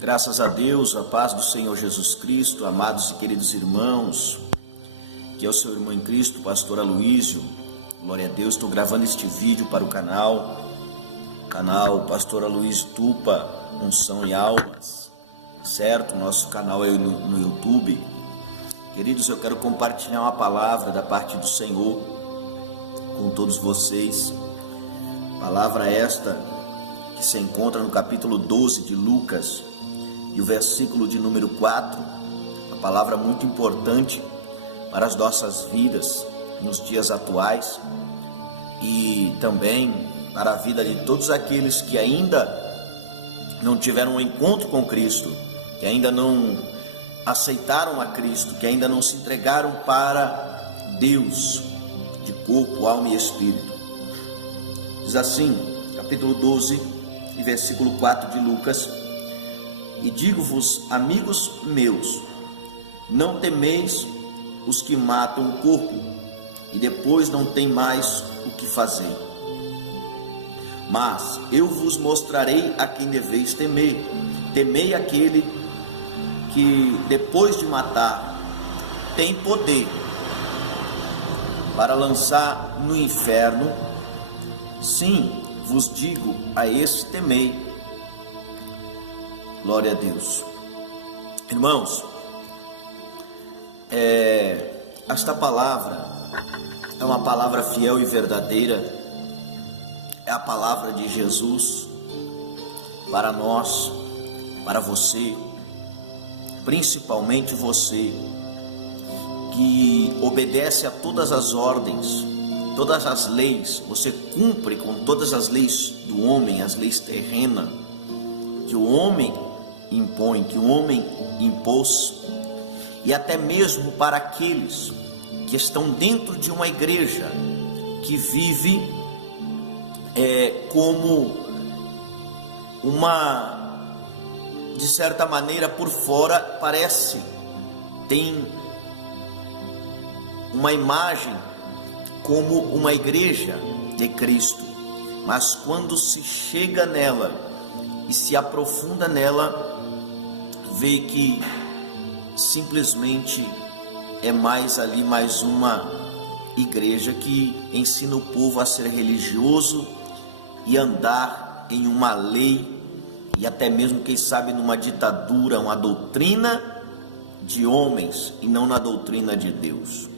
Graças a Deus, a paz do Senhor Jesus Cristo, amados e queridos irmãos, que é o seu irmão em Cristo, pastor Aloísio. Glória a Deus, estou gravando este vídeo para o canal Pastor Aloísio Tupa, Unção e Almas, certo? Nosso canal é no YouTube. Queridos, eu quero compartilhar uma palavra da parte do Senhor com todos vocês. Palavra esta que se encontra no capítulo 12 de Lucas, e o versículo de número 4, uma palavra muito importante para as nossas vidas nos dias atuais e também para a vida de todos aqueles que ainda não tiveram um encontro com Cristo, que ainda não aceitaram a Cristo, que ainda não se entregaram para Deus de corpo, alma e espírito. Diz assim, capítulo 12 e versículo 4 de Lucas: E digo-vos, amigos meus, não temeis os que matam o corpo, e depois não tem mais o que fazer. Mas eu vos mostrarei a quem deveis temer. Temei aquele que, depois de matar, tem poder para lançar no inferno. Sim, vos digo, a esse temei. Glória a Deus. Irmãos, esta palavra é uma palavra fiel e verdadeira. É a palavra de Jesus para nós, para você, principalmente você que obedece a todas as ordens, todas as leis. Você cumpre com todas as leis do homem, as leis terrenas que o homem impõe, que o homem impôs, e até mesmo para aqueles que estão dentro de uma igreja que vive como uma, de certa maneira, por fora parece, tem uma imagem como uma igreja de Cristo, mas quando se chega nela e se aprofunda nela, vê que simplesmente é mais uma igreja que ensina o povo a ser religioso e andar em uma lei, e até mesmo, quem sabe, numa ditadura, uma doutrina de homens e não na doutrina de Deus.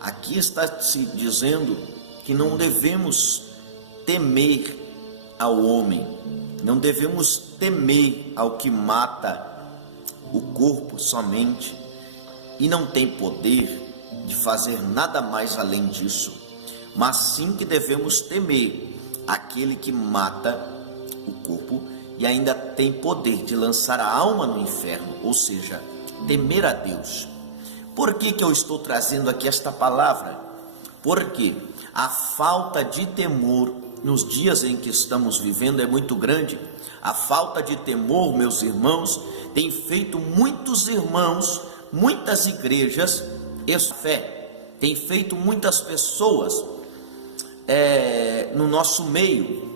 Aqui está se dizendo que não devemos temer ao homem, não devemos temer ao que mata o corpo somente e não tem poder de fazer nada mais além disso, mas sim que devemos temer aquele que mata o corpo e ainda tem poder de lançar a alma no inferno, ou seja, temer a Deus. Por que eu estou trazendo aqui esta palavra? Porque a falta de temor nos dias em que estamos vivendo é muito grande. A falta de temor, meus irmãos, tem feito muitos irmãos, muitas igrejas, fé, tem feito muitas pessoas no nosso meio,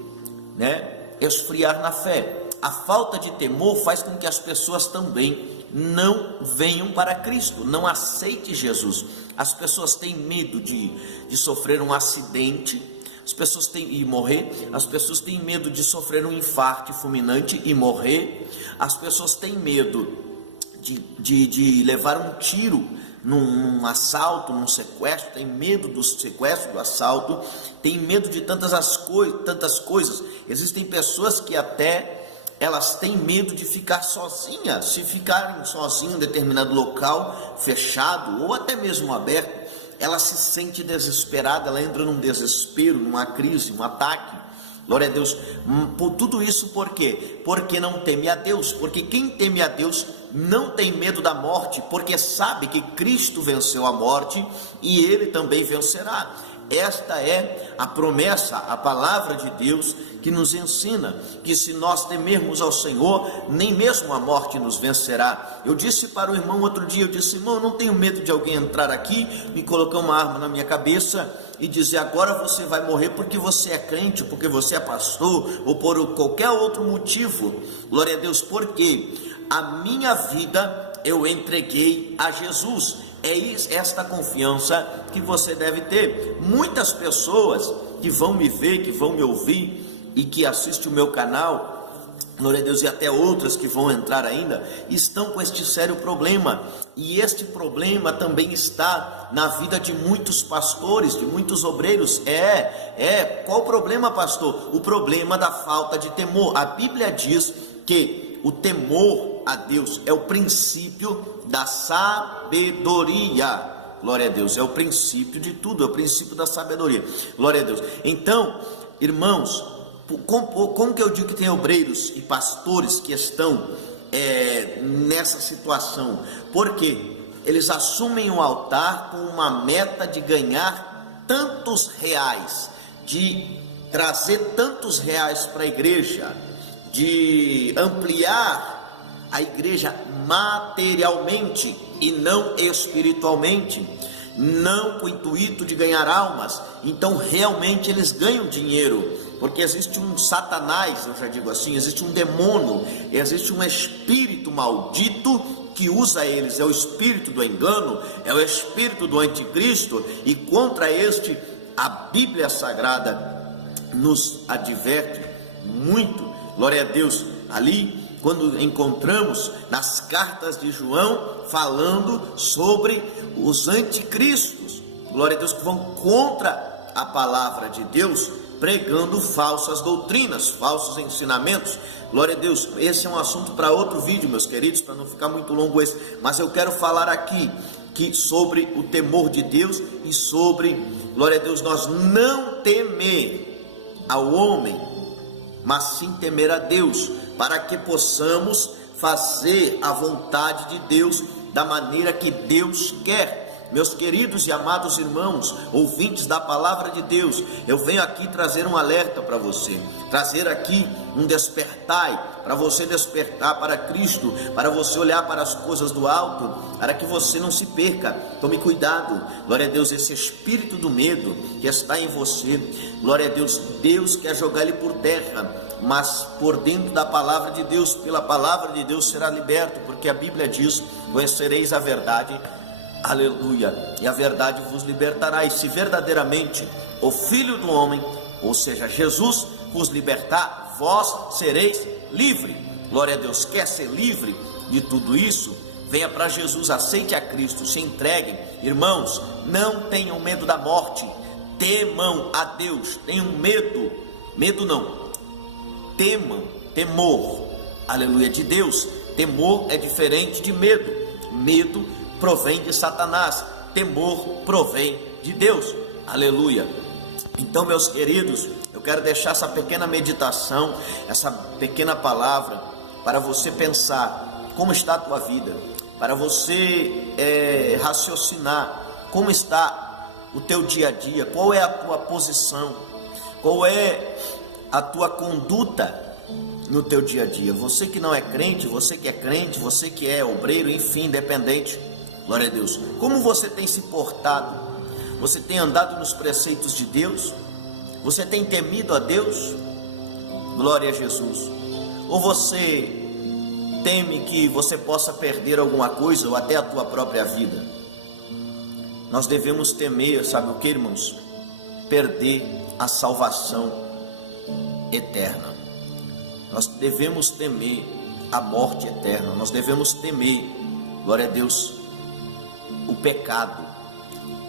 esfriar na fé. A falta de temor faz com que as pessoas também não venham para Cristo, não aceitem Jesus. As pessoas têm medo de sofrer um acidente, as pessoas têm e morrer, as pessoas têm medo de sofrer um infarto fulminante e morrer, as pessoas têm medo de levar um tiro num assalto, num sequestro, tem medo do sequestro, do assalto, tem medo de tantas coisas. Existem pessoas que até elas têm medo de ficar sozinhas. Se ficarem sozinhas em determinado local fechado ou até mesmo aberto, ela se sente desesperada, ela entra num desespero, numa crise, um ataque. Glória a Deus. Por tudo isso, por quê? Porque não teme a Deus. Porque quem teme a Deus não tem medo da morte, porque sabe que Cristo venceu a morte e ele também vencerá. Esta é a promessa, a palavra de Deus que nos ensina que se nós temermos ao Senhor, nem mesmo a morte nos vencerá. Eu disse para o irmão outro dia, eu disse: irmão, eu não tenho medo de alguém entrar aqui, me colocar uma arma na minha cabeça e dizer: agora você vai morrer porque você é crente, porque você é pastor, ou por qualquer outro motivo. Glória a Deus, porque a minha vida eu entreguei a Jesus. É esta confiança que você deve ter. Muitas pessoas que vão me ver, que vão me ouvir e que assistem o meu canal, glória a Deus, e até outras que vão entrar ainda, estão com este sério problema. E este problema também está na vida de muitos pastores, de muitos obreiros. Qual o problema, pastor? O problema da falta de temor. A Bíblia diz que o temor a Deus é o princípio da sabedoria. Glória a Deus, é o princípio de tudo, é o princípio da sabedoria. Glória a Deus. Então, irmãos, como que eu digo que tem obreiros e pastores que estão nessa situação? Porque eles assumem o altar com uma meta de ganhar tantos reais, de trazer tantos reais para a igreja, de ampliar a igreja materialmente e não espiritualmente, não com o intuito de ganhar almas. Então realmente eles ganham dinheiro, porque existe um Satanás, eu já digo assim, existe um demônio, existe um espírito maldito que usa eles, é o espírito do engano, é o espírito do anticristo, e contra este a Bíblia Sagrada nos adverte muito. Glória a Deus. Ali, quando encontramos nas cartas de João, falando sobre os anticristos, glória a Deus, que vão contra a palavra de Deus, pregando falsas doutrinas, falsos ensinamentos. Glória a Deus. Esse é um assunto para outro vídeo, meus queridos, para não ficar muito longo esse, mas eu quero falar aqui sobre o temor de Deus e sobre, glória a Deus, nós não temer ao homem, mas sim temer a Deus, para que possamos fazer a vontade de Deus da maneira que Deus quer. Meus queridos e amados irmãos, ouvintes da palavra de Deus, eu venho aqui trazer um alerta para você, trazer aqui um despertar, para você despertar para Cristo, para você olhar para as coisas do alto, para que você não se perca. Tome cuidado, glória a Deus, esse espírito do medo que está em você, glória a Deus, Deus quer jogar ele por terra, mas por dentro da palavra de Deus, pela palavra de Deus será liberto, porque a Bíblia diz: conhecereis a verdade, aleluia, e a verdade vos libertará. E se verdadeiramente o Filho do Homem, ou seja, Jesus, vos libertar, vós sereis livre. Glória a Deus. Quer ser livre de tudo isso? Venha para Jesus, aceite a Cristo, se entregue. Irmãos, não tenham medo da morte, temam a Deus. Tenham medo não, temor, aleluia, de Deus. Temor é diferente de medo. Medo provém de Satanás, temor provém de Deus, aleluia. Então, meus queridos, eu quero deixar essa pequena meditação, essa pequena palavra, para você pensar como está a tua vida, para você raciocinar como está o teu dia a dia, qual é a tua posição, qual é a tua conduta no teu dia a dia. Você que não é crente, você que é crente, você que é obreiro, enfim, independente, glória a Deus, como você tem se portado? Você tem andado nos preceitos de Deus? Você tem temido a Deus? Glória a Jesus. Ou você teme que você possa perder alguma coisa ou até a tua própria vida? Nós devemos temer, sabe o que, irmãos? Perder a salvação eterna. Nós devemos temer a morte eterna. Nós devemos temer, glória a Deus, o pecado.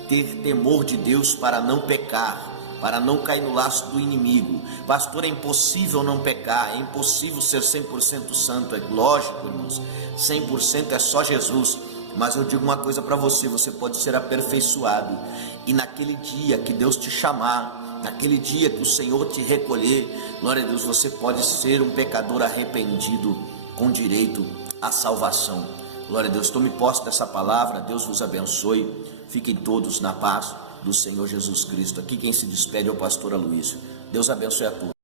Ter temor de Deus para não pecar, para não cair no laço do inimigo. Pastor, é impossível não pecar, é impossível ser 100% santo. É lógico, irmãos, 100% é só Jesus. Mas eu digo uma coisa para você: você pode ser aperfeiçoado, e naquele dia que Deus te chamar, naquele dia que o Senhor te recolher, glória a Deus, você pode ser um pecador arrependido com direito à salvação. Glória a Deus. Tome posse dessa palavra. Deus vos abençoe. Fiquem todos na paz. do Senhor Jesus Cristo. Aqui quem se despede é o pastor Aloísio. Deus abençoe a todos.